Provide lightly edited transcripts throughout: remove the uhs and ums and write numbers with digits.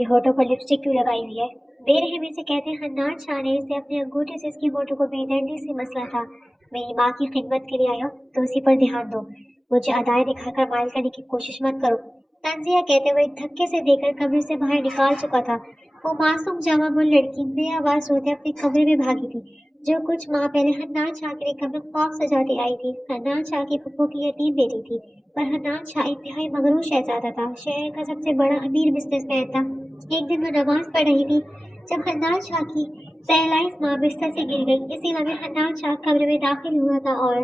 یہ ہونٹوں پر لپسٹک کیوں لگائی ہوئی ہے؟ بے رحمی سے کہتے حنان شاہ نے اسے اپنے انگوٹھے سے اس کی ہونٹوں کو بےدردی سے مسلا تھا۔ میری ماں کی خدمت کے لیے آیا تو اسی پر دھیان دو، مجھے ادائیں دکھا کر مائل کرنے کی کوشش مت کرو، تنزیہ کہتے ہوئے دھکے سے دے کر کمرے سے باہر نکال چکا تھا۔ وہ معصوم جامع بن لڑکی بے آواز روتے اپنے کمرے میں بھاگی تھی، جو کچھ ماہ پہلے حنان شاہ کے لیے کمرہ خواب سجاتی آئی تھی۔ حنان شاہ کی پھپھو کی یتیم بیٹی تھی، پر حنان شاہ انتہائی مغرور شہزادہ تھا، شہر کا سب سے بڑا امیر بزنس مین تھا۔ ایک دن وہ نماز پڑھ رہی تھی جب حنان شاہ کی پیرالائز ماں بستر سے گر گئی۔ اسی لمحے حنان شاہ کمرے میں داخل ہوا تھا اور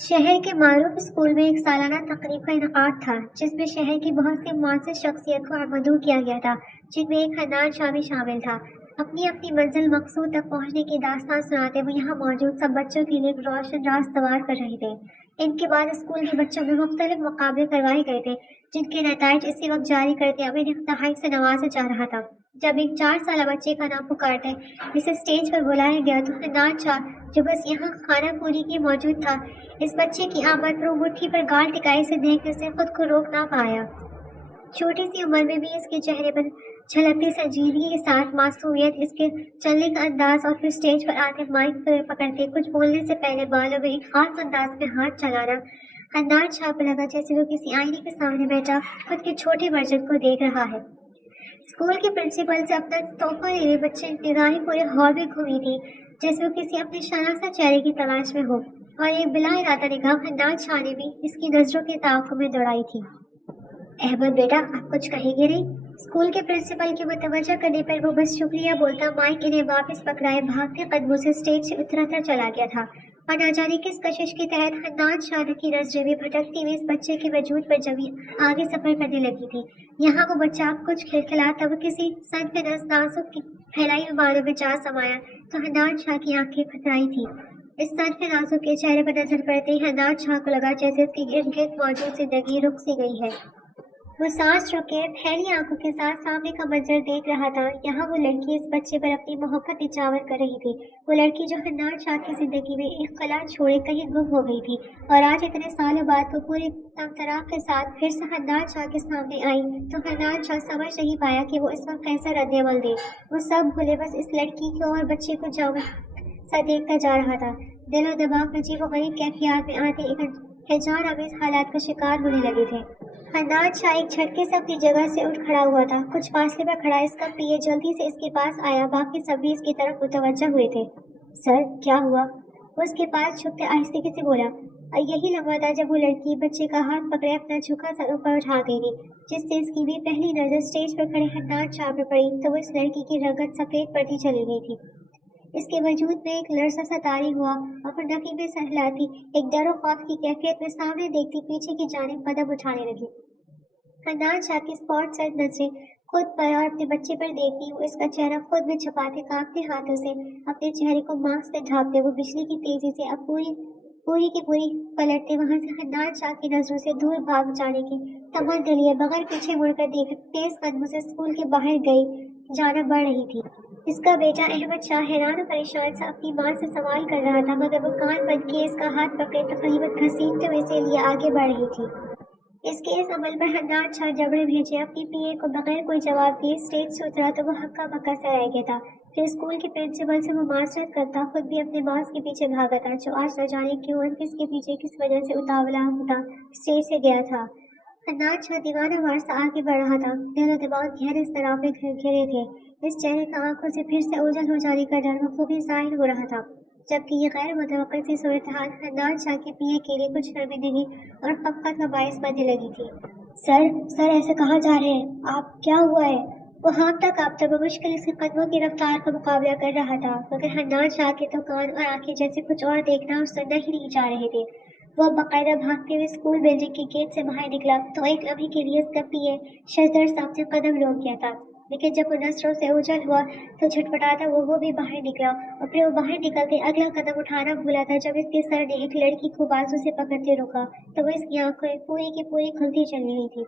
شہر کے معروف اسکول میں ایک سالانہ تقریب کا انعقاد تھا، جس میں شہر کی بہت سی معزز شخصیت کو مدعو کیا گیا تھا، جن میں ایک حنان شاہ بھی شامل تھا۔ اپنی اپنی منزل مقصود تک پہنچنے کی داستان سناتے وہ یہاں موجود سب بچوں کے لیے ایک روشن راز تیار کر رہے تھے۔ ان کے بعد اسکول کے بچوں میں مختلف مقابلے کروائے گئے تھے، جن کے نتائج اسی وقت جاری کرتے اب انہیں تحائف سے نوازا جا رہا تھا۔ جب ایک 4 سالہ بچے کا نام پکارتے جسے اسٹیج پر بلایا گیا تو حنان شاہ، جو بس یہاں خانہ پوری کے موجود تھا، اس بچے کی آمد پر مٹھی پر گال ٹکائی سے دیکھنے سے خود کو روک نہ پایا۔ چھوٹی سی عمر میں بھی اس کے چہرے پر چھلکتی سنجیدگی کے ساتھ معصومیت، اس کے چلنے کا انداز اور پھر اسٹیج پر آتے مائک پکڑتے کچھ بولنے سے پہلے بالوں میں ایک خاص انداز میں ہاتھ چلانا، حنان شاہ کو لگا جیسے وہ کسی آئینے کے سامنے بیٹھا خود کے چھوٹے ورژن کو دیکھ رہا ہے۔ اسکول کے پرنسپل سے اپنا تحفہ لینے بچے نگاہیں پورے ہال میں گھومی تھی، جیسے وہ کسی اپنے شناسا چہرے کی تلاش میں ہو، اور یہ بلا ارادہ نگاہ حنان شاہ نے بھی اس کی نظروں کے تعاقب میں دوڑائی تھی۔ احمد بیٹا، آپ کچھ کہیں گے نہیں؟ اسکول کے پرنسپل کے متوجہ کرنے پر وہ بس شکریہ بولتا مائک انہیں واپس پکڑائے بھاگتے قدموں سے اسٹیج سے اترتا چلا گیا تھا، اور نہ جانے کس کشش کے تحت حنان شاہ کی نظریں بھی بھٹکتی ہوئی اس بچے کے وجود پر جمی آگے سفر کرنے لگی تھی۔ یہاں وہ بچہ اب کچھ کھلکھلاتا وہ کسی سنف نازک کی پھیلائی ہوئی بالوں میں جا سمایا تو حنان شاہ کی آنکھیں پھٹرائی تھی۔ اس سنف نازک کے چہرے پر نظر پڑتے ہی حنان شاہ کو لگا جیسے اس کے ارد گرد موجود زندگی رک سی گئی ہے۔ وہ سانس روکے پھیلی آنکھوں کے ساتھ سامنے کا منظر دیکھ رہا تھا۔ یہاں وہ لڑکی اس بچے پر اپنی محبت نچاور کر رہی تھی، وہ لڑکی جو حنان شاہ کی زندگی میں ایک خلا چھوڑے کہیں گم ہو گئی تھی، اور آج اتنے سالوں بعد وہ پورے طمطراق کے ساتھ پھر سے حنان شاہ کے سامنے آئی تو حنان شاہ سمجھ نہیں پایا کہ وہ اس وقت کیسا رد عمل دے۔ وہ سب بھولے بس اس لڑکی کو اور بچے کو جاؤ سا دیکھتا جا رہا تھا۔ دل و دماغ عجیب و غریب کیفیات میں آتے ایک ہیجان آمیز حالات کا شکار ہونے لگے تھے۔ حنان شاہ ایک جھٹکے سے اپنی جگہ سے اٹھ کھڑا ہوا تھا، کچھ فاصلے پر کھڑا اس کا پی اے جلدی سے اس کے پاس آیا، باقی سب بھی اس کی طرف متوجہ ہوئے تھے۔ سر، کیا ہوا؟ وہ اس کے پاس جھکتے آہستگی سے بولا۔ یہی لمحہ تھا جب وہ لڑکی بچے کا ہاتھ پکڑے اپنا جھکا سر اوپر اٹھا گئی تھی، جس سے اس کی بھی پہلی نظر اسٹیج پر کھڑے حنان شاہ پر پڑی تو وہ اس لڑکی کی رنگت سفید پڑتی چلی گئی تھی۔ اس کے وجود میں ایک لرزہ سا طاری ہوا اور پھر نقیبے سے ہلاتی ایک ڈر و خوف کی کیفیت میں سامنے دیکھتی پیچھے کی جانب قدم اٹھانے لگی۔ حنان شاہ کی اسپاٹ سیٹ نظریں خود پر اور اپنے بچے پر دیکھتی، وہ اس کا چہرہ خود میں چھپاتے کانپتے ہاتھوں سے اپنے چہرے کو ماسک سے ڈھانپتے، وہ بجلی کی تیزی سے اب پوری کی پوری پلٹتے وہاں سے حنان شاہ کی نظروں سے دور بھاگ جانے کی تمنا لیے بغیر پیچھے مڑ کر دیکھے تیز قدموں سے اسکول کے باہر گئی جانب بڑھ رہی تھی۔ اس کا بیٹا احمد شاہ حیران و پریشان سا اپنی ماں سے سوال کر رہا تھا، مگر وہ کان بند کیے اس کا ہاتھ پکڑے تقریباً گھسیٹتے ہوئے اسے لیے آگے بڑھ رہی تھی۔ اس کے اس عمل پر حنان شاہ جبڑے بھیجے اپنی پی اے کو بغیر کوئی جواب دیے اسٹیج سے اترا تو وہ ہکا بکا سا رہ گیا تھا۔ پھر اسکول کے پرنسپل سے مماثلت کرتا خود بھی اپنے باس کے پیچھے بھاگا تھا، جو آج نہ جانے کیوں اور کس کے پیچھے کس وجہ سے اتاولا ہوتا اسٹیج سے گیا تھا۔ حنان شاہ دیوانہ وار سے آگے بڑھ رہا تھا، دل و دماغ گہرے اضطراب میں گھرے تھے۔ اس چہرے کا آنکھوں سے پھر سے اوجھل ہو جانے کا ڈر بخوبی ظاہر ہو رہا تھا، جبکہ یہ غیر متوقع سی صورتحال حنان شاہ کے پی اے کے لیے کچھ شرمندگی اور خفقت کا باعث بننے لگی تھی۔ سر ایسے کہاں جا رہے ہیں آپ؟ کیا ہوا ہے؟ وہ ہانپتا کانپتا بمشکل اس کے قدموں کی رفتار کا مقابلہ کر رہا تھا، مگر حنان شاہ کے تو کان اور آنکھیں جیسے کچھ اور دیکھنا اور سننا ہی نہیں چاہ رہے تھے۔ وہ باقاعدہ بھاگتے ہوئے اسکول بلڈنگ کے گیٹ سے باہر نکلا تو ایک لمحے کے لیے اس کا پی اے ششدر صاحب سے قدم روک گیا تھا، لیکن جب وہ نظروں سے اوجھل ہوا تو جھٹپٹاتا وہ بھی باہر نکلا، اور پھر وہ باہر نکلتے اگلا قدم اٹھانا بھولا تھا جب اس کے سر نے ایک لڑکی کو بازو سے پکڑتے روکا تو وہ اس کی آنکھیں پوری کی پوری کھلتی چلی گئی تھی۔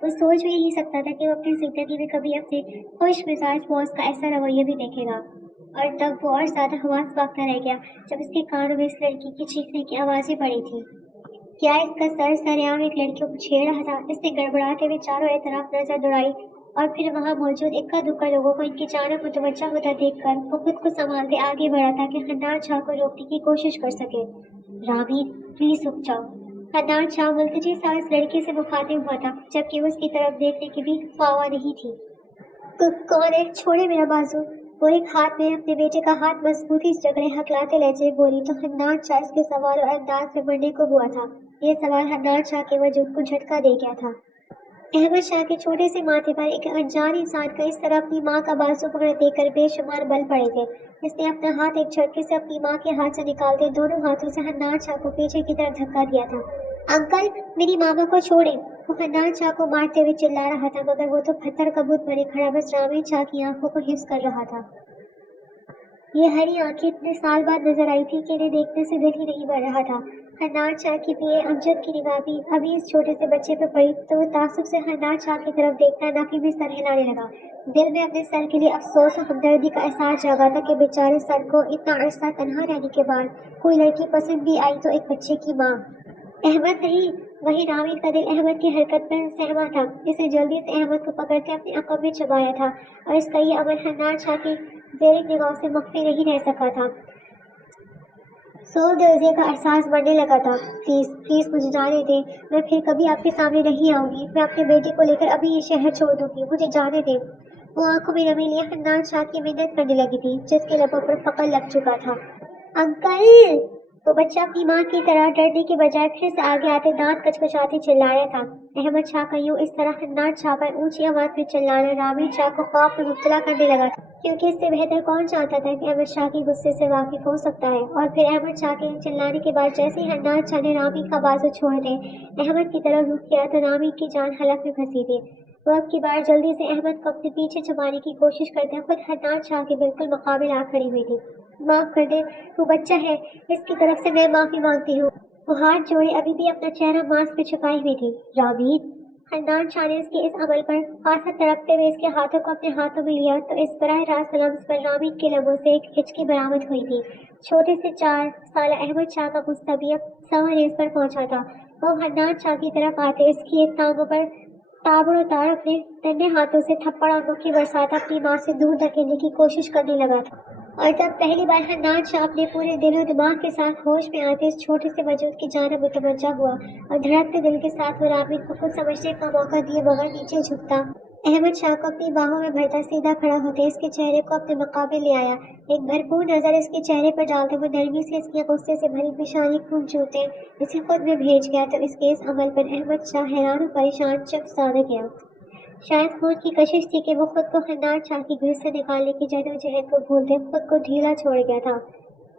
وہ سوچ بھی نہیں سکتا تھا کہ وہ اپنی زندگی میں کبھی اپنے خوش مزاج باس کا ایسا رویہ بھی دیکھے گا، اور تب وہ اور زیادہ حواس باختہ رہ گیا جب اس کے کانوں میں اس لڑکی کی چیخنے کی آوازیں پڑی تھی۔ کیا اس کا سر سرعام ایک لڑکیوں کو چھیڑ رہا تھا؟ اس نے گڑبڑاتے ہوئے چاروں طرف نظر دوڑائی और फिर वहाँ मौजूद इक्का दुक्का लोगों को इनकी जानब मुतवज्जा होता देखकर वो खुद को संभालते आगे बढ़ा ताकि हन्नान शाह को रोकने की कोशिश कर सके। रामीन, प्लीज रुक जाओ। हन्नान शाह मुल्तजी सा इस लड़के से मुखातिब हुआ था, जबकि उसकी तरफ देखने की भी ख्वाह नहीं थी। कौन है? छोड़े मेरा बाजू। वो एक हाथ में अपने बेटे का हाथ मजबूती से जकड़े हकलाते लहजे बोली तो हन्नान शाह इसके सवाल और अंदाज से बढ़ने को हुआ था। ये सवाल हन्नान शाह के वजूद को झटका दे गया था। अहमद शाह के छोटे से माथे पर एक अनजान इंसान का इस तरह अपनी माँ का बाजू पकड़े देखकर बेशुमार बल पड़े थे। इसने अपना हाथ एक झटके से अपनी माँ के हाथ से निकालते दोनों हाथों से हन्नान शाह को पीछे की तरफ धक्का दिया था। अंकल, मेरी मामा को छोड़े। वो हन्नान शाह को मारते हुए चिल्ला रहा था, मगर वो तो पत्थर का बुत बने खड़ा बस रामीन शाह की आंखों को हिफ्ज कर रहा था। ये हरी आंखें इतने साल बाद नजर आई थी कि इन्हें देखने से दिल ही नहीं भर रहा था। हन्नान शाह की पिए अमजद की निगाह भी अभी इस छोटे से बच्चे पर पड़ी तो वो तासुब से हन्नान शाह की तरफ देखता नाफी भी सर हिलाने लगा। दिल में अपने सर के लिए अफसोस और हमदर्दी का एहसास जागा था कि बेचारे सर को इतना अरसा तन्हा रहने के बाद कोई लड़की पसंद भी आई तो एक बच्चे की माँ। अहमद नहीं, वही रामीन का दिल अहमद की हरकत पर सहमा था। इसे जल्दी से अहमद को पकड़ते अपने अक़ब में चबाया था और इसका ये अमल हन्नान शाह की ज़ेरिक निगाह से मख्फी नहीं रह सका था। दिलज़े का एहसास बढ़ने लगा था। प्लीज़ प्लीज़ मुझे जाने दें, मैं फिर कभी आपके सामने नहीं आऊँगी। मैं अपने बेटे को लेकर अभी ये शहर छोड़ दूँगी, मुझे जाने दें। वो आंखों में नमी लिए हन्नान शाह की मिन्नत करने लगी थी, जिसके लबों पर फकड़ लग चुका था। अंकल! वो बच्चा अपनी माँ की तरह डरने के बजाय फिर से आगे आते दांत कचकचाते चिल्लाया था। अहमद शाह का यूं इस तरह हन्नान शाह पर ऊंची आवाज में चिल्लाना रामीन शाह को खौफ में मुब्तला करने लगा था, क्योंकि इससे बेहतर कौन चाहता था कि अहमद शाह के गुस्से से वाकिफ हो सकता है। और फिर अहमद शाह के चिल्लाने के बाद जैसे ही हन्नान शाह ने रामीन का बाजू छोड़ दे अहमद की तरफ रुख किया तो रामीन की जान हलक में फंसी थी। वो अब की बार जल्दी से अहमद को अपने पीछे छुपाने की कोशिश करते खुद हन्नान शाह के बिल्कुल मुकाबिल आ खड़ी हुई थी। माफ कर दे, वो बच्चा है, इसकी तरफ से मैं माफी मांगती हूँ। वो हाथ जोड़े अभी भी अपना चेहरा मास्क में छुपाई हुई थी। रामीन! हन्नान शाह ने इसके इस अमल पर खासा तड़पते हुए इसके हाथों को अपने हाथों में लिया तो इस बराह रास्त लम्स पर रामीन के लबों से एक हिचकी बरामद हुई थी। छोटे से 4 साल अहमद शाह का गुस्सा भी अब सवारेज पर पहुंचा था। वो हन्नान शाह की तरफ आते इसकी एक टांगों पर ताबड़ो ताड़ अपने तन्ने हाथों से थप्पड़ और मुक्की बरसात अपनी माँ से दूर धकेलने की कोशिश करने लगा था। और जब पहली बार हन्नान शाह अपने पूरे दिल और दिमाग के साथ होश में आते इस छोटे से वजूद की जानब मुतवज्जा हुआ और धड़कते दिल के साथ वो रामीन को खुद समझने का मौका दिए बगैर नीचे झुकता अहमद शाह को अपनी बाहों में भरता सीधा खड़ा होते इसके चेहरे को अपने मुकाबले ले आया। एक भरपूर नजर इसके चेहरे पर डालते हुए नरमी से इसके गुस्से से भरी निशानी खून चूते इसे खुद में भेज गया तो इसके इस अमल पर अहमद शाह हैरान और परेशान चुप साधे गया। शायद खून की कशिश थी कि वो खुद को हन्नान शाह की गिरफ्त से निकालने की जद्दोजहद को भूलते खुद को ढीला छोड़ गया था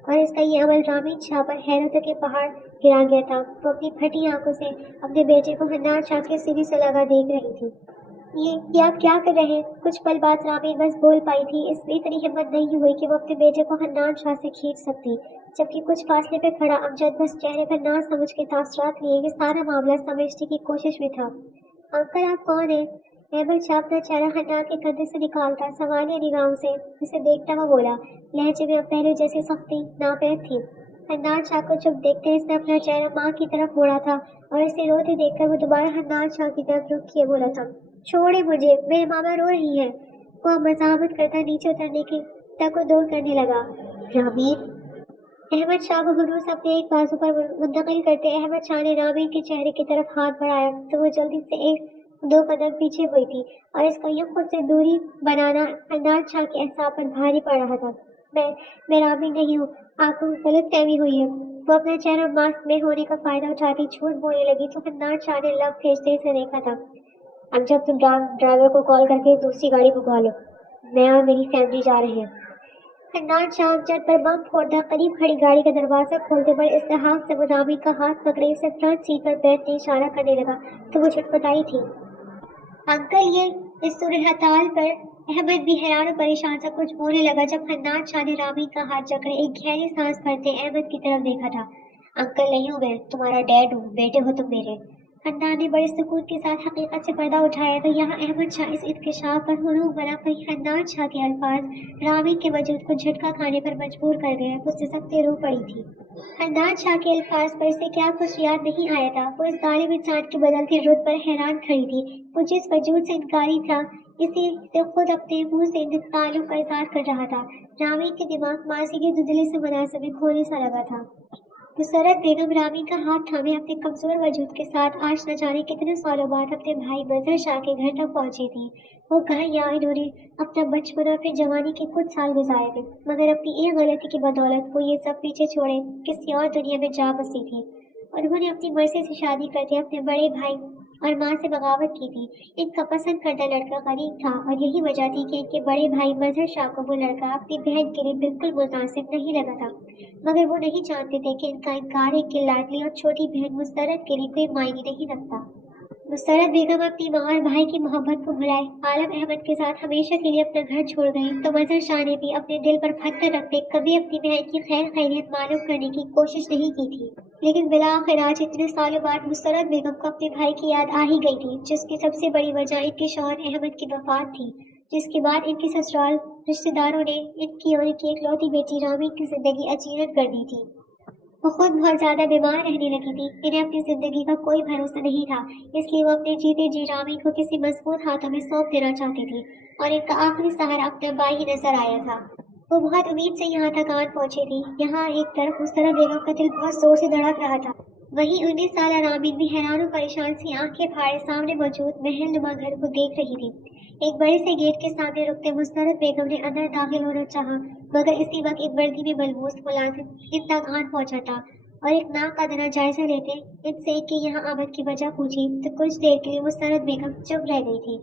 और इसका ये अमल रामीन शाह पर हैरतों के पहाड़ गिरा गया था। वो अपनी फटी आंखों से अपने बेटे को हन्नान शाह के सीने से लगा देख रही थी। ये आप क्या कर रहे हैं? कुछ पल बाद रामीन बस बोल पाई थी। इसमें इतनी हिम्मत नहीं हुई कि वो अपने बेटे को हन्नान शाह से खींच सकती, जबकि कुछ फासले पे खड़ा अमजद बस चेहरे पर ना समझ के तासरात लिए ये सारा मामला समझने की कोशिश में था। अंकल, आप कौन है? अहमद शाह अपना चेहरा हन्नान के कंधे से निकालता सवालिया निगाहों से उसे देखता हुआ बोला, लहजे में अब पहले जैसी सख्ती नापैद थी। हन्नान शाह को चुप देखते इसने अपना चेहरा माँ की तरफ मोड़ा था और इसे रोते देखकर वो दोबारा हन्नान शाह की तरफ रुख किए बोला था, छोड़े मुझे, मेरे मामा रो रही है। वो मजामत करता नीचे उतरने की तक को दूर करने लगा। रामीन! अहमद शाह को जुलूस अपने एक बाजू पर मुंतकिल करते अहमद शाह ने रामीन के चेहरे की तरफ हाथ बढ़ाया तो वो जल्दी से 1-2 कदम पीछे हुई थी और इसका यूं खुद से दूरी बनाना हन्नान शाह के एहसास पर भारी पड़ रहा था। मैं रामीन नहीं हूँ, आपको गलत फहमी हुई है। वो अपना चेहरा मास्क में होने का फायदा उठाती झूठ बोलने लगी तो हन्नान शाह ने लब भेजते इसे देखा था। अब जब तुम ड्राइवर को कॉल करके दूसरी गाड़ी बुकवा लो, मैं और मेरी फैमिली जा रहे हैं। हन्नान शाह अमजद पर बम फोड़ता करीब खड़ी गाड़ी का दरवाजा खोलते पर इस्तेहाब से वो रामीन का हाथ पकड़े इसे फ्रंट सीट पर बैठने इशारा करने लगा तो वो छटपटाई थी। अंकल, ये इस सूरत-ए-हाल पर अहमद भी हैरान और परेशान सा कुछ बोलने लगा जब हन्नान शाह ने रामीन का हाथ जकड़े एक गहरी सांस भरते अहमद की तरफ देखा था। अंकल नहीं हूँ मैं, तुम्हारा डैड हूँ, बेटे हो तुम मेरे। हन्नान ने बड़े सुकून के साथ हकीकत से पर्दा उठाया तो यहाँ अहमद शाह इस इंकशाफ पर हुरूब बना कहीं हन्नान शाह के अल्फाज रामीन के वजूद को झटका खाने पर मजबूर कर गए। उससे सख्ती रो पड़ी थी। हन्नान शाह के अल्फाज पर इसे क्या कुछ याद नहीं आया था। वो इस जालिम इंसान की बदलती रुत पर हैरान खड़ी थी। वो जिस वजूद से इनकारी था इसी से खुद अपने मुंह से ताल्लुक का इजहार कर रहा था। रामीन के दिमाग मासी के धुंधले से मुनासिब खोने सा लगा था। मुसर्रत बेगम रामीन का हाथ थामे अपने कमजोर वजूद के साथ आज न जाने कितने सालों बाद अपने भाई बजर शाह के घर तक पहुंची थी। वो घर यहाँ इन्होंने अपना बचपन और फिर जवानी के कुछ साल गुजारे थे, मगर अपनी एक गलती की बदौलत वो ये सब पीछे छोड़े किसी और दुनिया में जा बसी थी। उन्होंने अपनी मर्जी से शादी करके अपने बड़े भाई और माँ से बगावत की थी। इनका पसंद करदा लड़का गरीब था और यही वजह थी कि इनके बड़े भाई मजहर शाह को वो लड़का अपनी बहन के लिए बिल्कुल मुनासिब नहीं लगा था, मगर वो नहीं जानते थे कि इनका इनकार इनकी लाडली और छोटी बहन मुस्तरद के लिए कोई मायने नहीं रखता। मुस्तरद बेगम अपनी माँ और भाई की मोहब्बत को भुलाए आलम अहमद के साथ हमेशा के लिए अपना घर छोड़ गई, तो मजहर शाह ने भी अपने दिल पर पत्थर रखते कभी अपनी बहन की खैर खैरियत मालूम करने की कोशिश नहीं की थी। लेकिन बिलाखिर आज इतने सालों बाद मुस्तरद बेगम को अपने भाई की याद आ ही गई थी, जिसकी सबसे बड़ी वजह इनके शौहर अहमद की वफात थी, जिसके बाद इनके ससुराल रिश्तेदारों ने इनकी और इनकी इकलौती बेटी रामीन की जिंदगी अजीरत कर दी थी। वो खुद बहुत ज्यादा बीमार रहने लगी थी। इन्हें अपनी जिंदगी का कोई भरोसा नहीं था, इसलिए वो अपने जीते जी रामीन को किसी मजबूत हाथों में सौंप देना चाहती थी और इनका आखिरी सहारा अपना भाई ही नजर आया था। वो बहुत उम्मीद से यहाँ तक आन पहुंची थी। यहाँ एक तरफ मुस्तरा बेगम का दिल बहुत जोर से धड़क रहा था, वहीं 19 साल रामीन भी हैरान और परेशान सी आंखें फाड़े सामने मौजूद महल नुमा घर को देख रही थी। एक बड़े से गेट के सामने रुकते मुस्तरद बेगम ने अंदर दाखिल होना चाहा, मगर इसी वक्त एक वर्दी में मलबूस मुलाजिम इन तक आन पहुंचा था और एक नाम का दरा जायजा लेते इनसे कि यहाँ आमद की वजह पूछी, तो कुछ देर के लिए मुस्तरद बेगम चुप रह गई थी।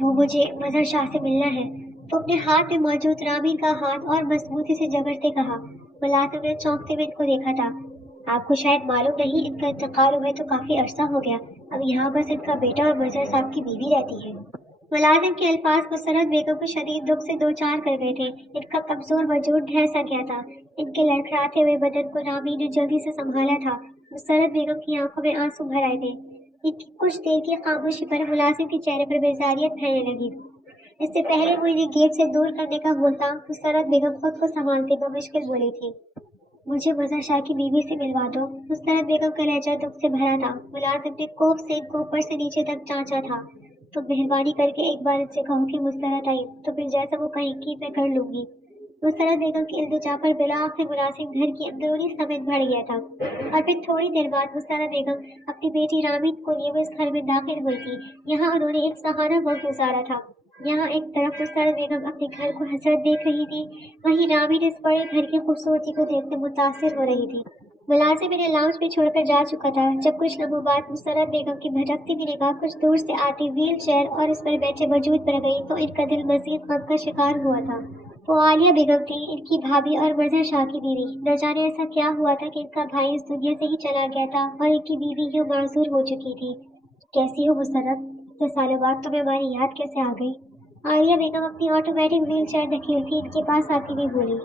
वो मुझे मजहर शाह से मिलना है, तो अपने हाथ में मौजूद रामीन का हाथ और मजबूती से जबरते कहा। मुलाजिम ने चौंकते हुए इनको देखा था। आपको शायद मालूम नहीं, इनका इंतकाल हुए तो काफी अरसा हो गया, अब यहाँ बस इनका बेटा और मजहर साहब की बीवी रहती है। मुलाजिम के अल्फाज मुस्तरद बेगम को शदीद दुख से दो चार कर गए थे। इनका कमजोर वजूद ढह सा गया था। इनके लड़खड़ाते हुए बदन को रामीन ने जल्दी से संभाला था। मुस्तरद बेगम की आंखों में आंसू भर आए थे। इनकी कुछ देर की खामोशी पर मुलाजिम के चेहरे पर बेजारियत फैलने लगी। इससे पहले वो इन्हें गेट से दूर करने का बोलता, मुस्तरद बेगम खुद को संभालते हुए मुश्किल बोली थी, मुझे मजहर शाह की बीवी से मिलवा दो। मुस्तरद बेगम का लहजा दुख से भरा था। मुलाजिम ने कोप से इनको ऊपर से नीचे तक जांचा था। तो मेहरबानी करके एक बार इनसे कहो कि मुस्तरद आई, तो फिर जैसा वो कहेंगी मैं कर लूंगी। मुस्तरद बेगम की इल्तिजा पर बिलाखिर मुलाजिम घर की अंदरूनी समेत भर गया था और फिर थोड़ी देर बाद मुस्तरद बेगम अपनी बेटी रामीन को लिए इस घर में दाखिल हुई थी। यहाँ उन्होंने एक सहारा वक्त गुजारा था। यहाँ एक तरफ मुस्तरद बेगम अपने घर को हसरत देख रही थी, वहीं रामीन इस बड़े घर की खूबसूरती को देखकर मुतासिर हो रही थी। मुलाजिम इन्हें लाउंज में छोड़कर जा चुका था जब कुछ लम्हों बाद मुस्तरद बेगम की भटकती हुई निगाह कुछ दूर से आती व्हील चेयर और उस पर बैठे वजूद पर गई, तो इनका दिल मजीद गम का शिकार हुआ था। वो आलिया बेगम थी, इनकी भाभी और मजहर शाह की बीवी। न जाने ऐसा क्या हुआ था कि इनका भाई इस दुनिया से ही चला गया था और इनकी बीवी यूं माजूर हो चुकी थी। कैसी हो मुस्तरद, इतने सालों बाद तुम्हें हमारी याद कैसे आ गई? आलिया बेगम अपनी ऑटोमेटिक व्हील चेयर धकेलती इनके पास आती हुई बोली,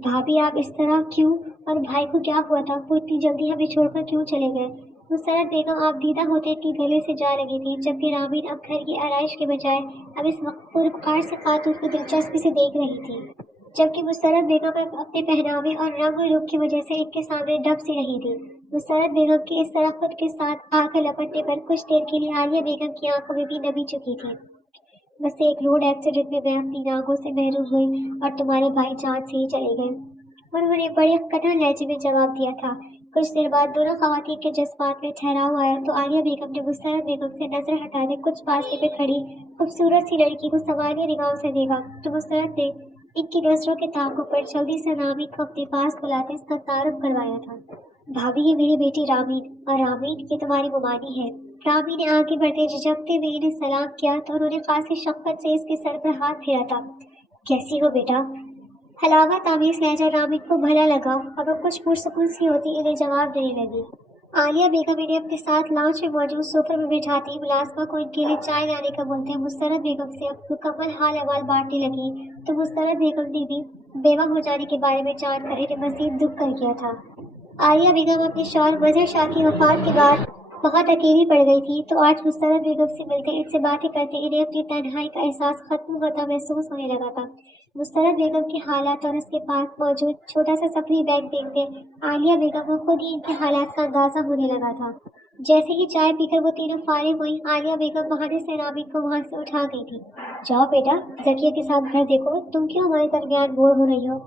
भाभी आप इस तरह क्यों, और भाई को क्या हुआ था, वो इतनी जल्दी हमें छोड़कर क्यों चले गए? मुस्तरद बेगम आप दीदा होते इनके गले से जा लगी थी, जबकि रामीन अब घर की आरइश के बजाय अब इस पुरवकार से खातून को दिलचस्पी से देख रही थी, जबकि मुस्तरद बेगम अपने पहनावे और रंग रूप की वजह से इनके सामने डब सी रही थी। मुस्तरद बेगम की इस तरह खुद के साथ आकर लपटने पर कुछ देर के लिए आलिया बेगम की आंखों में भी नमी चुकी थी। बस एक रोड एक्सीडेंट में मैं अपनी नागों से महरूम हुई और तुम्हारे भाई जान से ही चले गए, उन्होंने बड़े कठिन लहजे में जवाब दिया था। कुछ देर बाद दोनों खवातीन के जज्बात में ठहराव आया तो आलिया बेगम ने मुस्तरद बेगम से नजर हटाने कुछ फासले पे खड़ी खूबसूरत सी लड़की को सवालिया निगाहों से देखा, तो मुस्तरद ने इनकी नजरों के ताकों पर जल्दी से रामीन को अपने पास बुलाते इसका तारुफ करवाया था। भाभी ये मेरी बेटी रामीन, और रामीन ये तुम्हारी मुमानी है। रामी ने आगे बढ़ते झिझकते हुए इन्हें सलाम किया तो उन्होंने खासी शफ़क़त से इसके सर पर हाथ फेरा था। कैसी हो बेटा? हलावा तामीज़ लहजा रामीन को भला लगा और वो कुछ पुरसुकून सी होती इन्हें जवाब देने लगी। आलिया बेगम इन्हें अपने साथ लाउंज में मौजूद सोफे में बिठाती मुलाजमा को इनके लिए चाय लाने का बोलते मुस्तरद बेगम से अब मुकम्मल हाल अहवाल बांटने लगी, तो मुस्तरद बेगम ने भी बेवा हो जाने के बारे में जानकर इन्हें मज़ीद दुख कर गया था। आलिया बेगम अपने शौहर मजहर शाह की वफात के बाद बहुत अकेली पड़ गई थी, तो आज मुस्तरद बेगम से मिलकर इनसे बातें करते इन्हें अपनी तन्हाई का एहसास खत्म होता महसूस होने लगा था। मुस्तरद बेगम के हालात और उसके पास मौजूद छोटा सा सफरी बैग देखते आलिया बेगम को खुद ही इनके हालात का अंदाजा होने लगा था। जैसे ही चाय पीकर वो तीनों फारिग हुई, आलिया बेगम बहाने से रामीन को वहां से उठा गई थी। जाओ बेटा, जकिया के साथ घर देखो, तुम क्यों हमारे दरमियान बोर हो रही हो?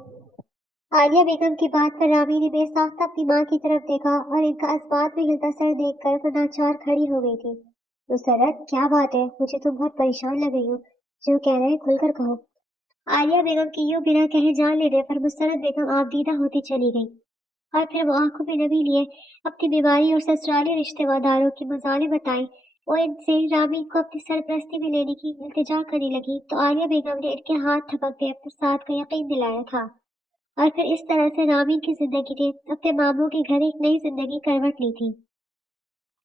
आलिया बेगम की बात पर रामी ने बेसाख्ता अपनी माँ की तरफ देखा और इनका इस बात में हिलता सर देखकर वो नाचार खड़ी हो गई थी। मुसर्रत, क्या बात है? मुझे तुम बहुत परेशान लग रही हो। जो कह रहे हैं खुलकर कहो। आलिया बेगम की यूं बिना कहे जान लेने पर मुसर्रत बेगम आबदीदा होती चली गई और फिर वो आंखों में नमी लिए अपनी बीमारी और ससुराली रिश्तेदारों की मजाले बताई। वो इनसे रामीन को अपनी सरपरस्ती में लेने की इल्तिजा करने लगी तो आलिया बेगम ने इनके हाथ थपक के अपने साथ का यकीन दिलाया था और फिर इस तरह से रामीन की जिंदगी ने अपने मामों के घर एक नई जिंदगी करवट ली थी।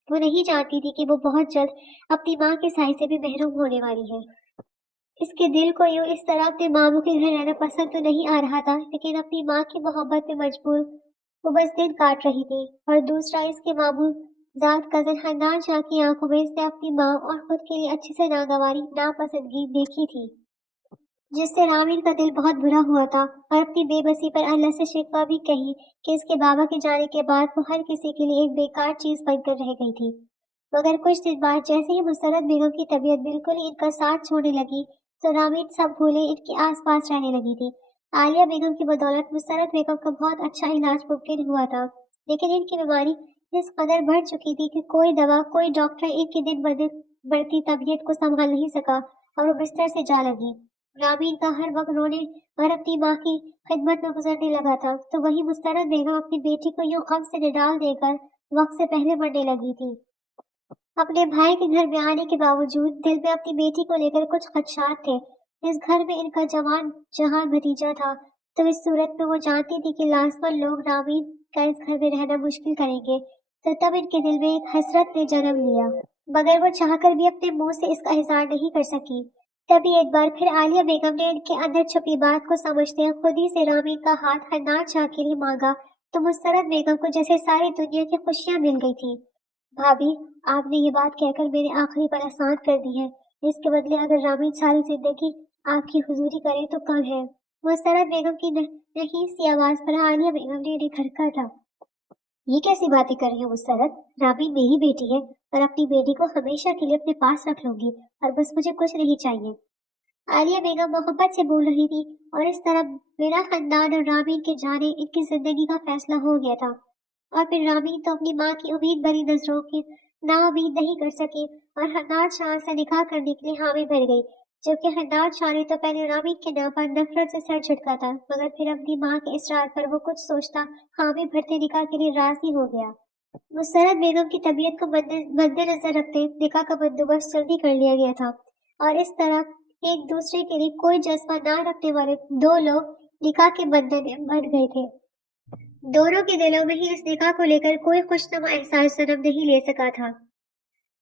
वो नहीं जानती थी कि वो बहुत जल्द अपनी माँ के साय से भी महरूम होने वाली है। इसके दिल को यूं इस तरह अपने मामों के घर रहना पसंद तो नहीं आ रहा था, लेकिन अपनी माँ की मोहब्बत में मजबूर वो बस दिन काट रही थी। और दूसरा, इसके मामू जात कजन हन्नान शाह की आंखों में इसने अपनी माँ और खुद के लिए अच्छे से नागवारी नापसंदगी देखी थी, जिससे रामीन का दिल बहुत बुरा हुआ था और अपनी बेबसी पर अल्लाह से शिकवा भी कही कि इसके बाबा के जाने के बाद वो हर किसी के लिए एक बेकार चीज बनकर रह गई थी। मगर कुछ दिन बाद जैसे ही मुसर्रत बेगम की तबीयत बिल्कुल ही इनका साथ छोड़ने लगी तो रामीन सब भूले इनके आसपास रहने लगी थी। आलिया बेगम की बदौलत मुसर्रत बेगम का बहुत अच्छा इलाज मुमकिन हुआ था, लेकिन इनकी बीमारी इस कदर बढ़ चुकी थी कि कोई दवा कोई डॉक्टर इनकी दिन ब दिन बढ़ती तबीयत को संभाल नहीं सका और वो बिस्तर से जा लगी। रामीन का हर वक्त रोने और अपनी माँ की खिदमत में गुजरने लगा था, तो वही मुस्तरद बेगम अपनी बेटी को यूं गम से निडाल देकर वक्त से पहले मरने लगी थी। अपने भाई के घर में आने के बावजूद दिल में अपनी बेटी को लेकर कुछ खदशात थे। इस घर में इनका जवान जहान भतीजा था, तो इस सूरत में वो जानती थी कि लाजमन लोग रामीन का इस घर में रहना मुश्किल करेंगे, तो तब इनके दिल में एक हसरत ने जन्म लिया, मगर वो चाहकर भी अपने मुंह से इसका इजहार नहीं कर सकी। तभी एक बार फिर आलिया बेगम ने इनके अंदर छुपी बात को समझते हुए खुद ही से रामीन का हाथ हन्नान शाह के लिए मांगा, तो मुस्तरद बेगम को जैसे सारी दुनिया की खुशियां मिल गई थी। भाभी, आपने ये बात कहकर मेरे आखिरी पल आसान कर दी है। इसके बदले अगर रामीन सारी जिंदगी आपकी हुजूरी करे तो कम है। मुस्तरद बेगम की नहीं सी आवाज पर आलिया बेगम ने निखरका था। ये कैसी बातें कर रही हो मुस्तरद? रामीन मेरी बेटी है और अपनी बेटी को हमेशा के लिए अपने पास रख लूंगी और बस मुझे कुछ नहीं चाहिए। आलिया बेगम मोहब्बत से बोल रही थी और इस तरह मेरा खानदान और रामीन के जाने इनकी जिंदगी का फैसला हो गया था। और फिर रामीन तो अपनी माँ की उम्मीद भरी नजरों की नाउम्मीद नहीं कर सकी और हन्नान शाह से निकाह करने के लिए हामी भर गई, जबकि हन्नान शाह ने तो पहले रामीन के नाम पर नफरत से सर झुटका था, मगर फिर अपनी माँ के इसरार पर वो कुछ सोचता हामी भरते निकाह के लिए राजी हो गया। मुसर्रत बेगम की तबीयत को मद्देनजर रखते निकाह का बंदोबस्त जल्दी कर लिया गया था और इस तरह एक दूसरे के लिए कोई जज्बा न रखने वाले दो लोग निकाह के बंधन में बंध गए थे। दोनों के दिलों में ही इस निकाह को लेकर कोई खुशनुमा एहसास जन्म नहीं ले सका था।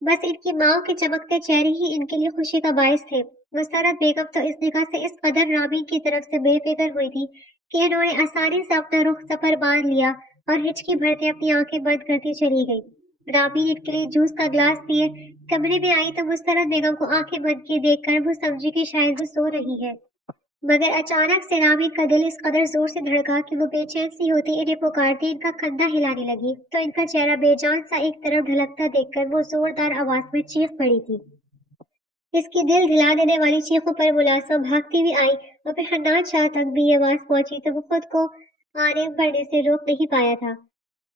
बस इनकी माओ के चमकते चेहरे ही इनके लिए खुशी का बायस थे। मुसर्रत बेगम तो इस निकाह से इस कदर रामीन की तरफ से बेफिक्र हुई थी कि इन्होंने आसानी से अपना रुख सफर बांध लिया और हिचकी भरते अपनी आंखें बंद करती चली गई। रामीन इनके लिए जूस का ग्लास पिए कमरे में आई तो मुसर्रत बेगम को आंखें बंद किए देखकर वो समझी कि शायद वो सो रही है, मगर अचानक से रामीन का दिल इस कदर जोर से धड़का कि वो बेचैन सी होती इन्हें पुकारती इनका कंधा हिलाने लगी, तो इनका चेहरा बेजान सा एक तरफ ढलकता देखकर वो जोरदार आवाज में चीख पड़ी थी। इसकी दिल हिला देने वाली चीखों पर मुलासम भागती हुई आई और फिर हन्नान शाह तक भी ये आवाज पहुंची तो वो खुद को आने भरने से रोक नहीं पाया था।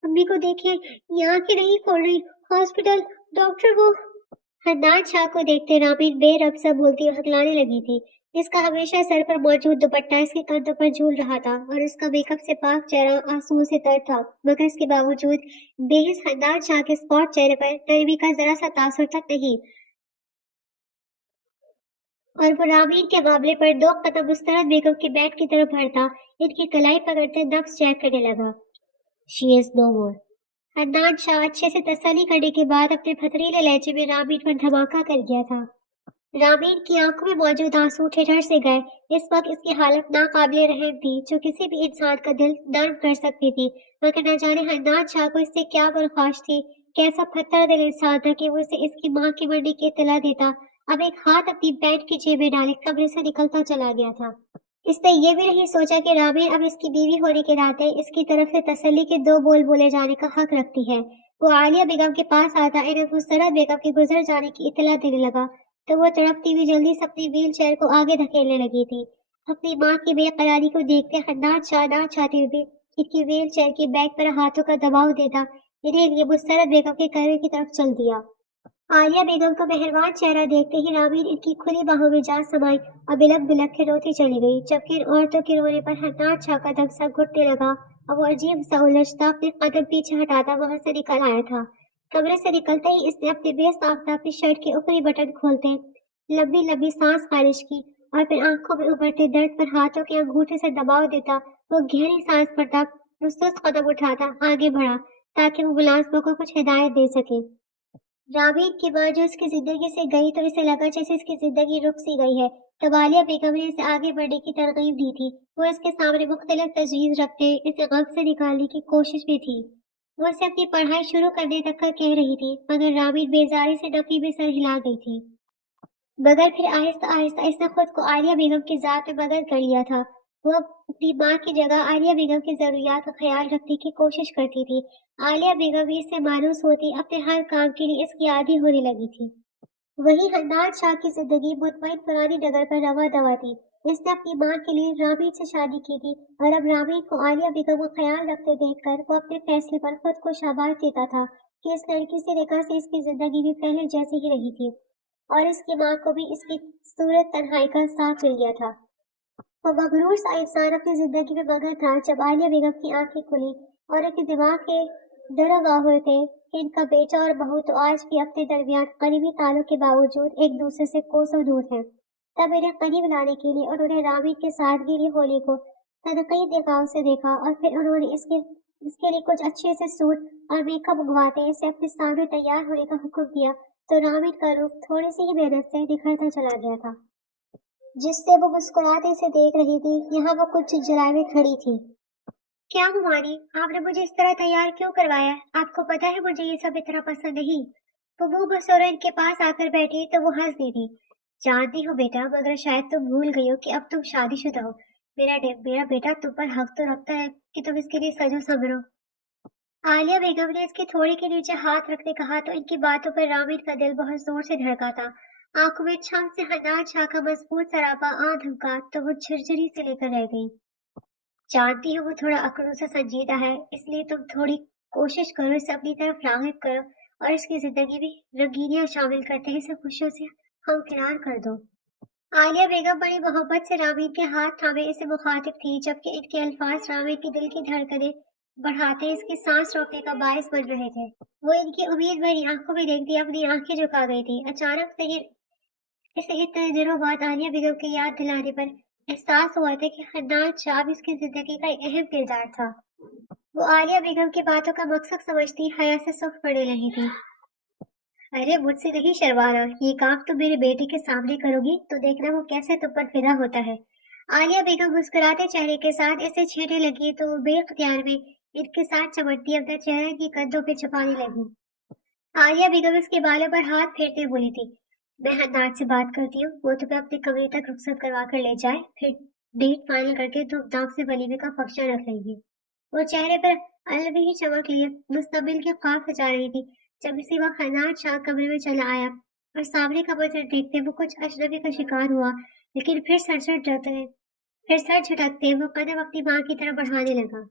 अम्मी को देखें, ये आंखें नहीं खोल रही, हॉस्पिटल, डॉक्टर वो। हन्नान शाह को देखते रामीन बेरब सा बोलती और हकलाने लगी थी। इसका हमेशा सर पर मौजूद दुपट्टा इसके कंधों पर झूल रहा था और इसका मेकअप से पाक चेहरा आंसुओं से तर था, मगर इसके बावजूद बेहिस हन्नान शाह के स्पॉट चेहरे पर नरमी का जरा सा तासुर तक नहीं, और वो रामीन के मामले पर दो कदम मुस्तरद बेगम के बेड की तरफ बढ़ता इनकी कलाई पकड़ते नब्ज चेक करने लगा। शी इज नो मोर। हन्नान शाह अच्छे से तसल्ली करने के बाद अपने पथरीले लहजे में रामीन पर धमाका कर गया था। रामीन की आंखों में मौजूद आंसू ठिठुर से गए। इस वक्त इसकी हालत नाकाबिले रहम थी जो किसी भी इंसान का दिल नर्म कर सकती थी, मगर न जाने हन्नान शाह को इससे क्या बर्खास्त थी, कैसा पत्थर दिल इंसान था कि वो इसे इसकी माँ की मरने की इत्तला देता। अब एक हाथ अपनी पैंट की जेब में डाले कमरे से निकलता चला गया था। इसने ये भी नहीं सोचा कि रामीन अब इसकी बीवी होने के नाते इसकी तरफ से तसल्ली के दो बोल बोले जाने का हक रखती है। वो आलिया बेगम के पास आता इन्हें मुस्तरद बेगम के गुजर जाने की इत्तला देने लगा, तो वो तड़पती हुई जल्दी से अपनी व्हील चेयर को आगे धकेलने लगी थी। अपनी माँ की बेकरारी को देखते हन्नान शाह ना चाहते हुए भी इनकी व्हील चेयर के बैग पर हाथों का दबाव देता इन्हें लिए मुस्तरद बेगम के कमरे की तरफ चल दिया। आलिया बेगम का मेहरबान चेहरा देखते ही रामीन इनकी खुली बाहों में जा समाई और बिलक बिलक के रोती चली गई, जबकि इन औरतों के रोने पर हन्नान शाह का दम सा घुटने लगा और वो अजीब सा उलझता अपने कदम पीछे हटाता वहां से निकल आया था। कमरे से निकलते ही इसने अपने बेस आफ्ताब शर्ट के ऊपरी बटन खोलते लंबी लंबी सांस खारिज की और फिर आंखों में उभरते दर्द पर हाथों के अंगूठे से दबाव देता वो गहरी सांस भरता सुस्त कदम उठाता आगे बढ़ा ताकि वो मुलाजमों को कुछ हिदायत दे सके। रावीन की माँ जो उसकी जिंदगी से गई तो इसे लगा जैसे इसकी जिंदगी रुक सी गई है। तब आलिया बेगम ने इसे आगे बढ़ने की तरगीब दी थी। वो इसके सामने मुख्तलिफ तजवीज रखते इसे गम से निकालने की कोशिश में थी। वो इसे अपनी पढ़ाई शुरू करने तक का कह रही थी, मगर रावीन बेजारी से नफी में सर हिला गई थी। मगर फिर आहिस्ता आहिस्ता इसने खुद को आलिया बेगम की जात में मगन कर लिया था। वो अपनी माँ की जगह आलिया बेगम की जरूरियात का ख्याल रखने की कोशिश करती थी। आलिया बेगम भी इससे मायूस होती अपने हर काम के लिए इसकी आदी होने लगी थी। वही हन्नान शाह की जिंदगी मुतमईन पुरानी नगर पर रवा दवा थी। इसने अपनी माँ के लिए रामीन से शादी की थी और अब रामीन को आलिया बेगम का ख्याल रखते देखकर वो अपने फैसले पर खुद को शाबाश देता था कि इस लड़की से निकाह से इसकी जिंदगी भी पहले जैसी ही रही थी और इसकी माँ को भी इसकी सूरत तन्हाई का साथ मिल गया था। वो मगरूर सा इंसान अपनी जिंदगी में मगन था जब आलिया बेगम की आंखें खुली और उनके दिमाग के दरअंगा हुए थे कि इनका बेटा और बहू तो आज भी अपने दरमियान करीबी ताल्लुक के बावजूद एक दूसरे से कोसों दूर हैं। तब इन्हें करीब लाने के लिए उन्होंने रामीन के सादगी होली को तनकीद निगाहों से देखा और फिर उन्होंने इसके लिए कुछ अच्छे से सूट और मेकअप मंगवाते इसे अपने सामने तैयार होने का हुक्म दिया, तो रामीन का रूप थोड़ी सी ही मेहनत से निखरता चला गया था। जिससे वो मुस्कुराते से देख रही थी, यहाँ वो कुछ झिझलाए में खड़ी थी। क्या हुमानी, आपने मुझे इस तरह तैयार क्यों करवाया? आपको पता है मुझे ये सब इतना पसंद नहीं। वो मुंह बसोरे इनके पास आकर बैठी तो वो हंस दी थी। जानती हूँ बेटा, मगर शायद तुम भूल गई हो कि अब तुम शादीशुदा हो। मेरा बेटा तुम पर हक तो रखता है कि तुम इसके लिए सजो संवरो। आलिया बेगम ने इसके थोड़े के नीचे हाथ रखने कहा तो इनकी बातों पर रामीन का दिल बहुत जोर से धड़का था। आंखों में छम से हन्नान शाह का मजबूत सरापा आ धमका तो वो झिरझिरी से लेकर रह गई। जानती हूँ वो थोड़ा अकड़ों से संजीदा है, इसलिए तुम थोड़ी कोशिश करो, इसे अपनी तरफ राग़िब करो और इसकी जिंदगी में रंगीनियां शामिल करते इसे खुशियों से हमकिनार कर दो। आलिया बेगम बड़ी मोहब्बत से रामीन के हाथ थामे इसे मुखातिब थी, जबकि इनके अल्फाज रामीन के दिल की धड़कनें बढ़ाते इसकी सांस रोकने का बायस बन रहे थे। वो इनकी उम्मीद भरी आंखों में देखती अपनी आंखें झुका गई थी। अचानक से ही इसे इतने दिनों बाद आलिया बेगम की याद दिलाने पर एहसास हुआ था कि हन्नान शाह इसकी जिंदगी का एक अहम किरदार था। वो आलिया बेगम की बातों का मकसद समझती हया से सुख पड़ने लगी थी। अरे मुझसे नहीं शर्माना, ये काम तुम मेरे बेटे के सामने करोगी तो देखना वो कैसे तुम पर फिदा होता है। आलिया बेगम मुस्कुराते चेहरे के साथ इसे छेड़ने लगी तो वो बेख्तियार में इनके साथ चमटती अपना चेहरा की कंधों पे छुपाने लगी। आलिया बेगम इसके बालों पर हाथ फेरते बोली थी, मैं हन्नान से बात करती हूँ, वो तुम्हें अपने कमरे तक रुखसत करवा कर ले जाए, फिर डेट फाइनल करके धूमधाम से वलीमे का फंक्शन रख लेंगे। वो चेहरे पर अलवी ही चमक लिए मुस्तबिल के ख्वाब सजा रही थी जब इसी वक्त हन्नान शाह कमरे में चला आया और सामने का मंजर देखते वो कुछ अजनबी का शिकार हुआ, लेकिन फिर सर झटकते वो कदम अपनी माँ की तरफ बढ़ाने लगा।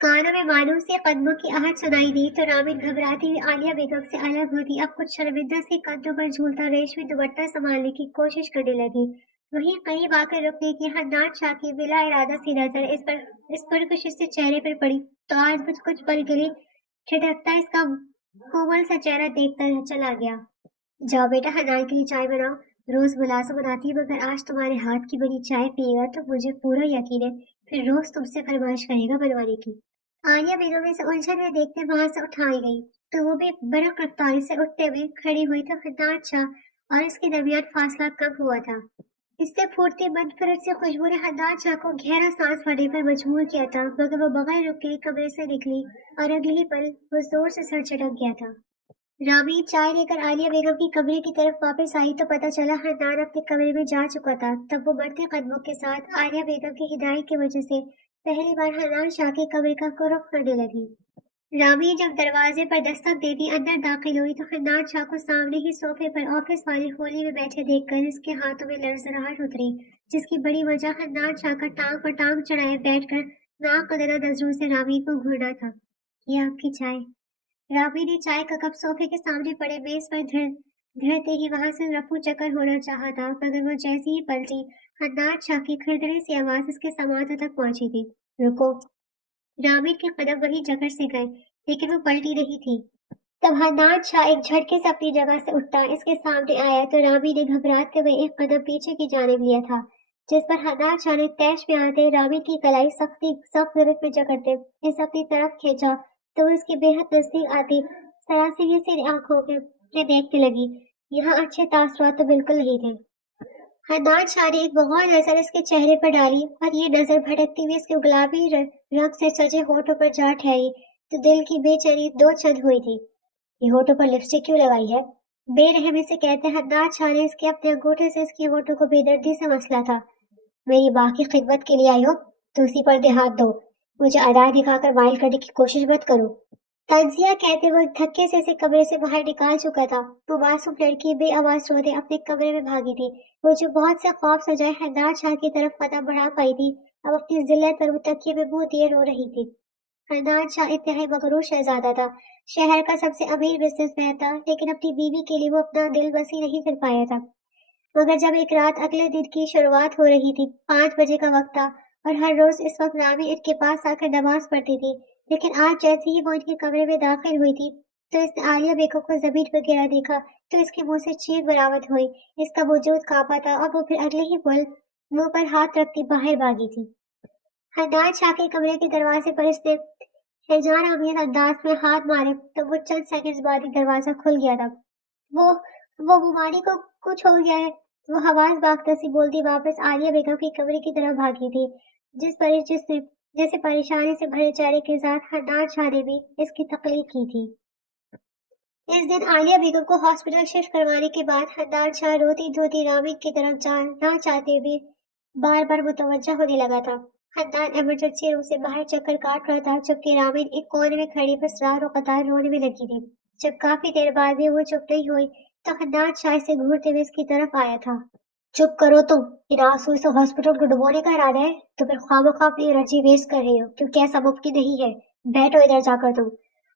कानों में मानूस से कदमों की आहट सुनाई दी तो रामीन घबराती हुई आलिया बेगम से अलग होती अब कुछ शर्मिंदा से कंधों पर झूलता रेशमी दुपट्टा संभालने की कोशिश करने लगी। वहीं करीब आकर रुकने की हन्नान शाह की बिला इरादा सी नजर इस पर कुछ इससे चेहरे पर पड़ी तो आज कुछ पल के लिए ठिठकता इसका कोमल सा चेहरा देखकर चला गया। जाओ बेटा, हन्नान के लिए चाय बनाओ। रोज मुलाजा बनाती है मगर आज तुम्हारे हाथ की बनी चाय पिएगा तो मुझे पूरा यकीन है फिर रोज तुमसे फरमाइश करेगा बनवाने की। आलिया बेगम इसे उलझन में देखते वहां से उठाई गई तो वो भी बरक रफ्तारी से उठते हुए खड़ी हुई तो हन्नान शाह और इसके दरमियान फासला कम हुआ था। इससे फूटती मनफरत से खुशबू ने हन्नान शाह को गहरा सांस भरने पर मजबूर किया था, मगर वो बगैर रुके कमरे से निकली और अगले ही पल वो जोर से सर चटक गया था। रामीन चाय लेकर आलिया बेगम की कमरे की तरफ वापस आई तो पता चला हन्नान अपने कमरे में जा चुका था। तब वो बढ़ते कदमों के साथ आलिया बेगम की हिदायत की वजह से पहली बार हन्नान शाह के कमरे का रुख करने लगी। رامی جب دروازے پر دستک دیتی اندر داخل ہوئی تو حنان شاہ کو سامنے ہی صوفے پر آفس والی ہولی میں بیٹھے دیکھ کر اس کے ہاتھوں میں لرزراہٹ اتری، جس کی بڑی وجہ حنان شاہ کا ٹانگ پر ٹانگ چڑھائے بیٹھ کر ناقدرہ نظروں سے رامی کو گھورنا تھا۔ یہ آپ کی چائے۔ رامی نے چائے کا کپ صوفے کے سامنے پڑے میز پر دھرتے ہی وہاں سے رفو چکر ہونا چاہا تھا، مگر وہ جیسی ہی پلٹی حنان شاہ کی کھردری سی آواز اس کے سماعتوں تک پہنچی تھی۔ رکو۔ رامی کے قدم وہی جگہ سے گئے لیکن وہ پلٹی نہیں تھی۔ تب حنان شاہ ایک جھٹکے سے اپنی جگہ سے اٹھتا اس کے سامنے آیا تو رامی نے گھبراتے ہوئے ایک قدم پیچھے کی جانب لیا تھا، جس پر حنان شاہ نے تیش میں آتے رامی کی کلائی سخت گرفت میں جکڑتے اس اپنی طرف کھینچا تو وہ اس کے بے حد نزدیک آتی سراسری سی آنکھوں میں دیکھنے لگی۔ یہاں اچھے تاثرات تو بالکل نہیں تھے۔ حنان شاہ نے ایک بغور نظر اس کے چہرے پر ڈالی اور یہ نظر بھٹکتی ہوئی اس کے گلابی رنگ سے سجے ہونٹوں پر جا ٹھہری تو دل کی بے چینی دو چند ہوئی تھی۔ یہ ہونٹوں پر لپسٹک کیوں لگائی ہے؟ بے رحمی سے کہتے حنان شاہ نے اس کے اپنے انگوٹھے سے اس کی ہونٹوں کو بے دردی سے مسلا تھا۔ میری ماں کی خدمت کے لیے آئی ہو تو اسی پر دھیان دو، مجھے ادائیں دکھا کر مائل کرنے کی کوشش مت کرو۔ تنزیہ کہتے وہ دھکے سے اسے کمرے سے باہر نکال چکا تھا۔ وہ معصوم لڑکی بے آواز روتے اپنے کمرے میں بھاگی تھی۔ وہ جو بہت سے خوف سجائے حنان شاہ کی طرف قدم بڑھا پائی تھی، اب اپنی ذلت پر وہ تکیے میں منہ دیے رو رہی تھی۔ حنان شاہ انتہائی مغرور شہزادہ تھا، شہر کا سب سے امیر بزنس مین تھا، لیکن اپنی بیوی کے لیے وہ اپنا دل وسیع نہیں کر پایا تھا۔ مگر جب ایک رات اگلے دن کی شروعات ہو رہی تھی، 5 بجے کا وقت تھا اور ہر روز اس وقت رامی ان کے پاس آ کر نماز پڑھتی تھی، لیکن آج جیسے ہی وہ ان کے کمرے میں داخل ہوئی تھی تو اس نے عالیہ بیگم کو زمین پر گرا دیکھا تو اس کے منہ سے چیخ برآمد ہوئی۔ اس کا وجود کانپا تھا اور وہ پھر اگلے ہی پل منہ پر ہاتھ رکھتی باہر بھاگی تھی۔ حنان شاہ کے کمرے کے دروازے پر اس نے ہیجان آمیز انداز میں ہاتھ مارے تو وہ چند سیکنڈز بعد ہی دروازہ کھل گیا تھا۔ وہ ممانی کو کچھ ہو گیا ہے، وہ حواس باختہ سی بولتی واپس عالیہ بیگم کے کمرے کی طرف بھاگی تھی، جسے پریشانی سے بھرے چہرے کے ساتھ حنان شاہ نے بھی اس کی تقلید کی تھی۔ اس دن عالیہ بیگم کو ہاسپٹل شفٹ کروانے کے بعد حنان شاہ روتی دھوتی رامین کی طرف جانا چاہتے ہوئے بار بار متوجہ ہونے لگا تھا۔ حنان ایمرجنسی روم سے باہر چکر کاٹ رہا تھا جبکہ رامین ایک کونے میں کھڑی بس رار و قطار رونے میں لگی تھی۔ جب کافی دیر بعد بھی وہ چپ نہیں ہوئی تو حنان شاہ سے گھورتے ہوئے اس کی طرف آیا تھا۔ چپ کرو تم، ان آنسو سے ہاسپٹل کو ڈبونے کا ارادہ ہے تو پھر خواہ اپنی انرجی ویسٹ کر رہی ہو کیونکہ ایسا ممکن نہیں ہے۔ بیٹھو ادھر جا کر تم۔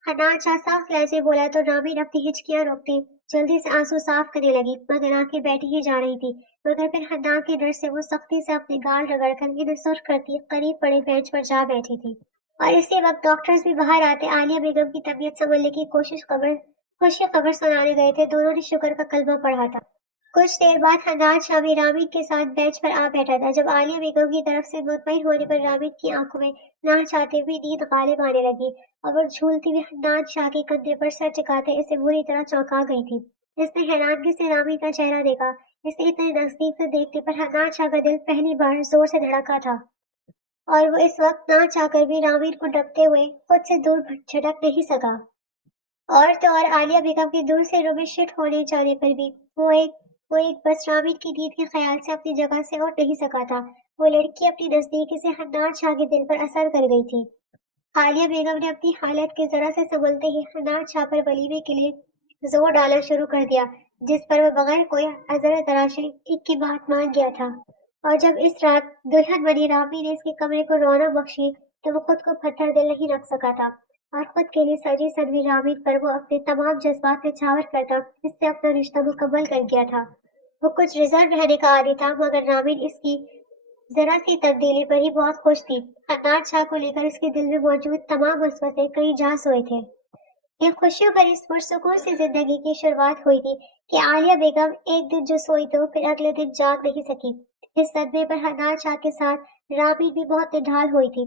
حنان شاہ صاف لہجے بولا تو رامین اپنی ہچکیاں روکتی جلدی سے آنسو صاف کرنے لگی مگر آنکھیں بیٹھی ہی جا رہی تھی، مگر پھر حنان کے ڈر سے وہ سختی سے اپنے گال رگڑ کر انہیں سرخ کرتی قریب پڑے بینچ پر جا بیٹھی تھی۔ اور اسی وقت ڈاکٹرز بھی باہر آتے عالیہ بیگم کی طبیعت سنبھلنے کی خوشی خبر سنانے گئے تھے۔ دونوں نے شکر کا کلمہ پڑھا تھا۔ کچھ دیر بعد حنان شاہ بھی رامین کے ساتھ بینچ پر آ بیٹھا تھا۔ جب عالیہ بیگم کی طرف سے مطمئن ہونے پر رامین کی آنکھوں میں نہ چاہتے ہوئے نیند غالب آنے لگی اور وہ جھولتی ہوئی حنان شاہ کے کندھے پر سر ٹکاتے اسے بری طرح چونکا گئی تھی۔ اس نے حیرانگی سے رامین کا چہرہ دیکھا۔ اسے اتنے نزدیک سے دیکھنے پر حنان شاہ کا دل پہلی بار زور سے دھڑکا تھا اور وہ اس وقت نہ چاہ کر بھی رامین کو ڈپتے ہوئے خود سے دور جھٹک نہیں سکا۔ اور تو اور عالیہ بیگم کے دور سے روم میں شفٹ ہونے جانے پر بھی وہ ایک بس رامین کی نیند کے خیال سے اپنی جگہ سے اٹھ نہیں سکا تھا۔ وہ لڑکی اپنی نزدیکی سے حنان شاہ کے دل پر اثر کر گئی تھی۔ عالیہ بیگم نے اپنی حالت کے ذرا سے سنبھلتے ہی حنان شاہ پر ولیمے کے لیے زور ڈالنا شروع کر دیا، جس پر وہ بغیر کوئی عذر تراشے ایک کی بات مان گیا تھا۔ اور جب اس رات دلہن بنی رامین نے اس کے کمرے کو رونق بخشی تو وہ خود کو پتھر دل نہیں رکھ سکا تھا اور خود کے لیے سجی سنوری رامین پر وہ اپنے تمام جذبات نچھاور کرتا اس سے اپنا رشتہ مکمل کر گیا تھا۔ وہ کچھ ریزرو رہنے کا عادی تھا مگر رامین اس کی ذرا سی تبدیلی پر ہی بہت خوش تھی۔ حنان شاہ کو لے کر اس کے دل میں موجود تمام وسوسے کہیں جا سوئے تھے۔ یہ خوشیوں بھری اس پرسکون سی زندگی کی شروعات ہوئی تھی کہ عالیہ بیگم ایک دن جو سوئی تو پھر اگلے دن جاگ نہیں سکی۔ اس صدمے پر حنان شاہ کے ساتھ رامین بھی بہت نڈھال ہوئی تھی۔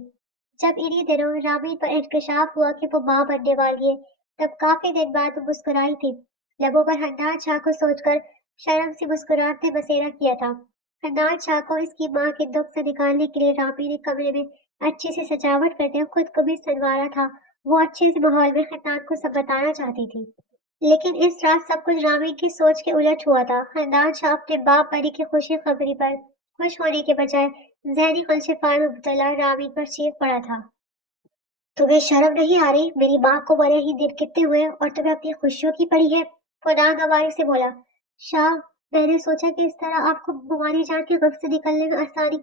جب انہی دنوں رامین پر انکشاف ہوا کہ وہ ماں بننے والی ہے تب کافی دن بعد وہ مسکرائی تھی۔ لبوں پر حنان شاہ کو سوچ کر شرم سے مسکراہٹ نے بسیرا کیا تھا۔ حنان شاہ کو اس کی ماں کے دکھ سے نکالنے کے لیے رامین نے کمرے میں اچھی سی سجاوٹ کرتے خود کو بھی سنوارا تھا۔ وہ اچھے سے ماحول میں حنان کو سب بتانا چاہتی تھی، لیکن اس رات سب کچھ رامین کی سوچ کے الٹ ہوا تھا۔ حنان شاہ اپنے باپ بنی کی خوشی خبری پر خوش ہونے کے بجائے ذہنی خلش فار میں مبتلا رامین پر چیخ پڑا تھا۔ तुम्हें शर्म नहीं आ रही? मेरी माँ को मरे ही दिन कितने हुए और तुम्हें अपनी खुशियों की पड़ी है? वो नागवारी से बोला। शाह, मैंने सोचा कि इस तरह आपको तुम्हारी जान के गम से निकलने में आसानी।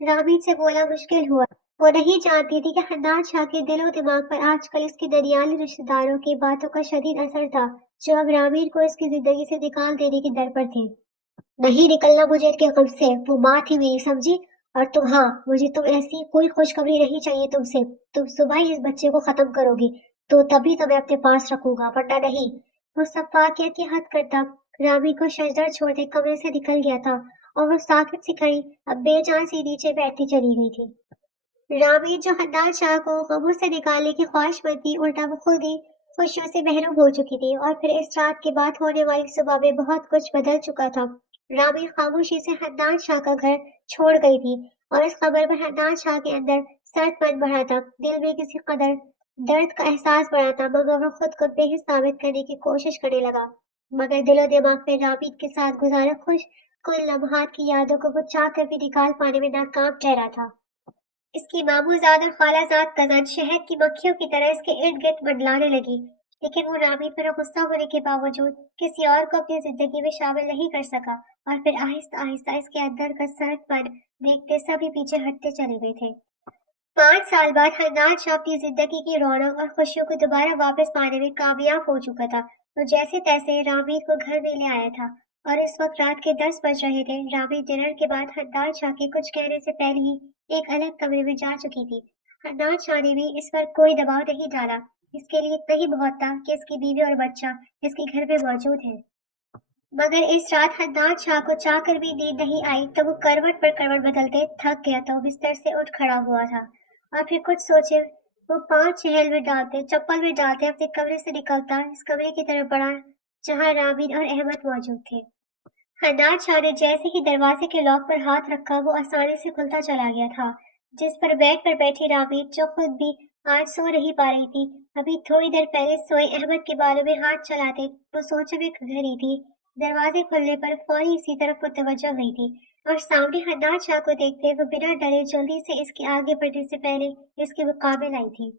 रामीन से बोला मुश्किल हुआ। वो नहीं जानती थी कि हन्नान शाह के दिलो दिमाग पर आजकल इसके दनियाली रिश्तेदारों की बातों का शदीद असर था, जो अब रामीन को इसकी जिंदगी से निकाल देने की दर पर थे। नहीं निकलना मुझे इनके गम से, वो माँ थी मेरी, समझी? और तुम, हाँ, मुझे तुम ऐसी कोई खुशखबरी नहीं चाहिए तुमसे। तुम सुबह ही इस बच्चे को खत्म करोगे तो तभी तुम्हें अपने पास रखूंगा, वरना नहीं। वो सफाकियत की हद करता रामी को शजदर छोड़ते कमरे से निकल गया था और वो साकित सी खड़ी अब बेजान सी नीचे बैठती चली गई थी। रामी जो हन्नान शाह को गमों से निकालने की ख्वाहिशमंद थी, उल्टा वो खुद ही खुशियों से महरूम हो चुकी थी और फिर इस रात के बाद होने वाली सुबह में बहुत कुछ बदल चुका था। रामी खामोशी से हन्नान शाह का घर छोड़ गई थी और इस खबर पर हन्नान शाह के अंदर सख्त मन बढ़ा था, दिल में किसी कदर दर्द का एहसास बढ़ा था, मगर वो खुद को बेहिस साबित करने की कोशिश करने लगा। मगर दिलो दिमाग में रामी के साथ गुजारा खुश कुल लम्हात की यादों को वो चाह कर भी निकाल पाने में नाकाम ठहरा था। इसकी मामूजाद और खालाजाद कजन शहद की मक्खियों की तरह इसके इर्द गिर्द मंडलाने लगी, लेकिन वो रामी पर गुस्सा होने के बावजूद किसी और को अपनी जिंदगी में शामिल नहीं कर सका और फिर आहिस्ता आहिस्ता इसके अंदर का सर्दपन देखते सभी पीछे हटते चले गए थे। 5 साल बाद हन्नान शाह अपनी जिंदगी की रौनक और खुशियों को दोबारा वापस पाने में कामयाब हो चुका था। तो जैसे तैसे रामी को घर में ले आया था और इस वक्त रात के 10 बज रहे थे। रामी डिनर के बाद हन्नान शाह के कुछ कहने से पहले ही एक अलग कमरे में जा चुकी थी। हन्नान शाह ने भी इस पर कोई दबाव नहीं डाला, इसके लिए इतना ही बहुत था कि इसकी बीवी और बच्चा इसके घर में मौजूद है। मगर इस रात हन्नान शाह को चाह कर भी नींद नहीं आई, तो वो करवट पर करवट बदलते थक गया तो बिस्तर से उठ खड़ा हुआ था और फिर कुछ सोचे वो 5 चहल में डालते चप्पल में डालते अपने कमरे से निकलता इस कमरे की तरफ बढ़ा जहाँ रामीन और अहमद मौजूद थे। हन्नान शाह ने जैसे ही दरवाजे के लॉक पर हाथ रखा वो आसानी से खुलता चला गया था, जिस पर बेड पर बैठी रामीन जो खुद भी आज सो नहीं पा रही थी, अभी थोड़ी देर पहले सोए अहमद के बालों में हाथ चलाते वो सोच में घरी थी। दरवाजे खुलने पर फौरी इसी तरफ मुतवज्जो हुई थी और सामने हन्नान शाह को देखते वो बिना डरे जल्दी से इसके आगे बढ़ने से पहले इसके मुकाबले आई थी।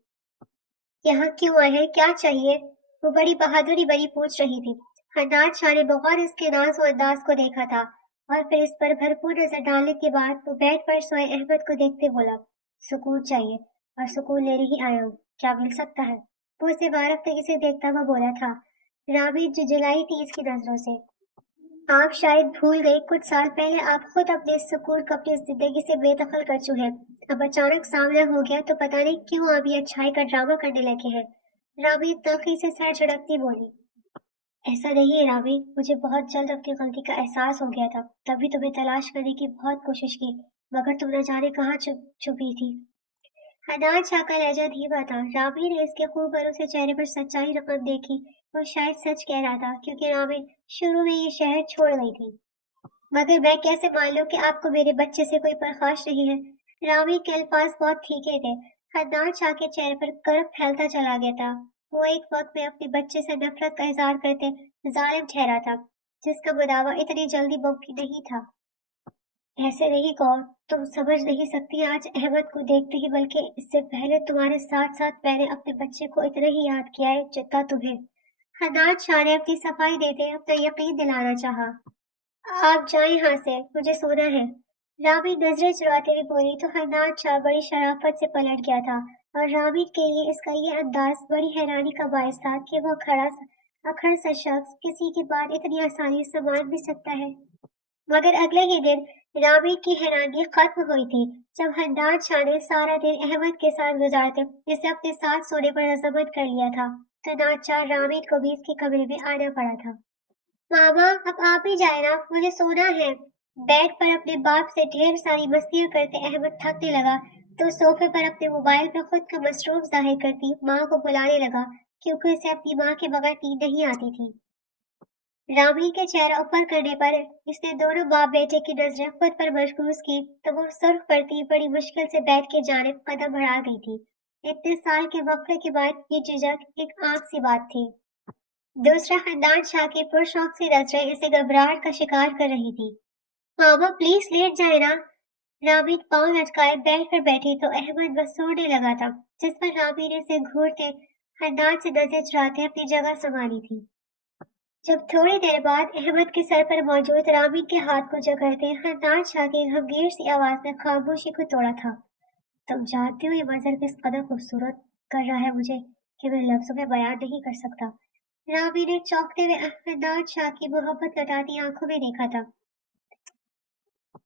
यहाँ क्यों आए हैं, क्या चाहिए? वो बड़ी बहादुरी बड़ी पूछ रही थी। हन्नान शाह ने बगौर इसके नाज और अंदाज को देखा था और फिर इस पर भरपूर नजर डालने के बाद वो बेड पर सोए अहमद को देखते बोला, सुकून चाहिए और सुकून लेने ही आया हूँ, क्या मिल सकता है? वो उसे वारफ्तगी से देखता हुआ बोला था। राबी जुजलाई थी इसकी नजरों से। आप शायद भूल गए, कुछ साल पहले आप खुद अपने सुकून को अपनी जिंदगी से बेदखल कर चुके हैं। अब अचानक सामना हो गया तो पता नहीं क्यों आप ये अच्छाई का ड्रामा करने लगे हैं। राबी तल्खी से सर झटकती बोली, ऐसा नहीं है राबी, मुझे बहुत जल्द अपनी गलती का एहसास हो गया था, तभी तुम्हें तलाश करने की बहुत कोशिश की, मगर तुम न जाने कहाँ छुपी थी। हनान शाह का लहजा धीमा था। राबी ने इसके खूब भरोसे चेहरे पर सच्चाई रकम देखी। वो शायद सच कह रहा था, क्योंकि राबी शुरू में ये शहर छोड़ गई थी। मगर मैं कैसे मान लूं कि आपको मेरे बच्चे से कोई परखाश नहीं है? राबी के अल्फाज बहुत तीखे थे। हनान शाह के चेहरे पर कर्ब फैलता चला गया था। वो एक वक्त में अपने बच्चे से नफरत का इजहार करते जालिम ठहरा था, जिसका मुदावा इतनी जल्दी मुमकिन नहीं था। ऐसे नहीं कहो, तुम समझ नहीं सकती आज अहमद को देखते ही, बल्कि इससे पहले तुम्हारे साथ साथ मैंने अपने बच्चे को इतना ही याद किया है जितना तुम्हें। हनान शाह ने अपनी सफाई देते अपना यकीन दिलाना चाहा। आप जाएं यहाँ से, मुझे सोना है। राबी नजरें चुराते हुए बोली तो हनान शाह बड़ी शराफत से पलट गया था और राबी के लिए इसका ये अंदाज बड़ी हैरानी का बायस था कि वो अखड़ सा शख्स किसी की बात इतनी आसानी से मान भी सकता है। मगर अगले ही दिन राबी की हैरानी खत्म हुई थी जब हन्नान शाह ने सारा दिन अहमद के साथ गुजारते जिसे अपने साथ सोने पर रजामंद कर लिया था, तो नाचार राबी को भी इसके कमरे में आना पड़ा था। मामा, अब आप ही जाए ना, मुझे सोना है। बेड पर अपने बाप से ढेर सारी मस्तियां करते अहमद थकने लगा तो सोफे पर अपने मोबाइल पर खुद का मसरूफ जाहिर करती माँ को बुलाने लगा, क्योंकि उसे अपनी माँ के बगैर नींद नहीं आती थी। रामी के चेहरा ऊपर करने पर इसने दोनों बाप बेटे की नजरें खुद पर मशगूज की तो वो सुर्ख पड़ती बड़ी मुश्किल से बैठ के जानिब कदम बढ़ा गई थी। इतने साल के वक्फे के बाद ये झिझक एक आंख सी बात थी। दूसरा, हन्नान शाह की पुरशौक सी नजरें इसे घबराहट का शिकार कर रही थी। मामा प्लीज लेट जाए ना। राबिन पाँव लटकाए बेड पर बैठी तो अहमद बस सोने लगा था, जिस पर राबी ने उसे घूरते हन्नान से नजर चुराते अपनी जगह संभाली थी। जब थोड़ी देर बाद अहमद के सर पर मौजूद राबिन के हाथ को जकड़ते हन्नान शाह की गंभीर सी आवाज ने खामोशी को तोड़ा था। तुम जानती हो ये मंजर किस कदर खूबसूरत कर रहा है मुझे कि मैं लफ्जों में बयान नहीं कर सकता। राबी ने चौंकते हुए हन्नान शाह की मोहब्बत लौटाती आंखों में देखा था।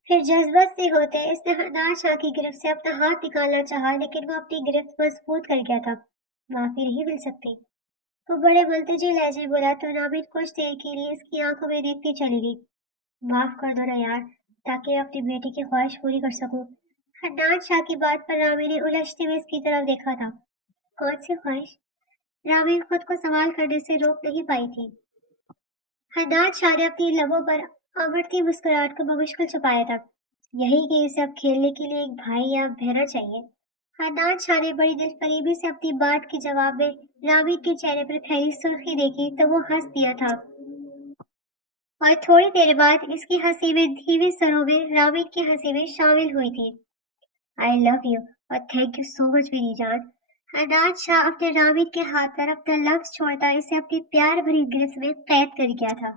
फिर जज्बात से होते इसने हन्नान शाह की गिरफ्त से अपना हाथ निकालना चाहा, लेकिन वो अपनी गिरफ्त मजबूत कर गया था। माफी नहीं मिल सकती, वो बड़े मुल्तजी लहजे बोला तो राबिन कुछ देर के लिए इसकी आंखों में देखती चली गई। माफ कर दो ना यार, ताकि मैं अपनी बेटी की ख्वाहिश पूरी कर सकूं। हन्नान शाह की बात पर राबिन ने उलझते हुए इसकी तरफ देखा था। कौन सी ख्वाहिश? राबिन खुद को सवाल करने से रोक नहीं पाई थी। हन्नान शाह ने अपनी लबों पर आवर्ती मुस्कुराहट को बमुश्किल छुपाया था। यही कि इसे अब खेलने के लिए एक भाई या बहना चाहिए। हन्नान शाह ने बड़ी दिलफरीबी से अपनी बात के जवाब में राबिन के चेहरे पर फैली सुर्खी देखी तो वो हंस दिया था, और थोड़ी देर बाद इसकी हंसी में धीमे सरों में राबिन की हंसी में शामिल हुई थी। आई लव यू और थैंक यू सो मच मेरी जान। हन्नान शाह अपने राबिन के हाथ पर अपना लफ्ज छोड़ता इसे अपनी प्यार भरी गिरफ्त में कैद कर गया था।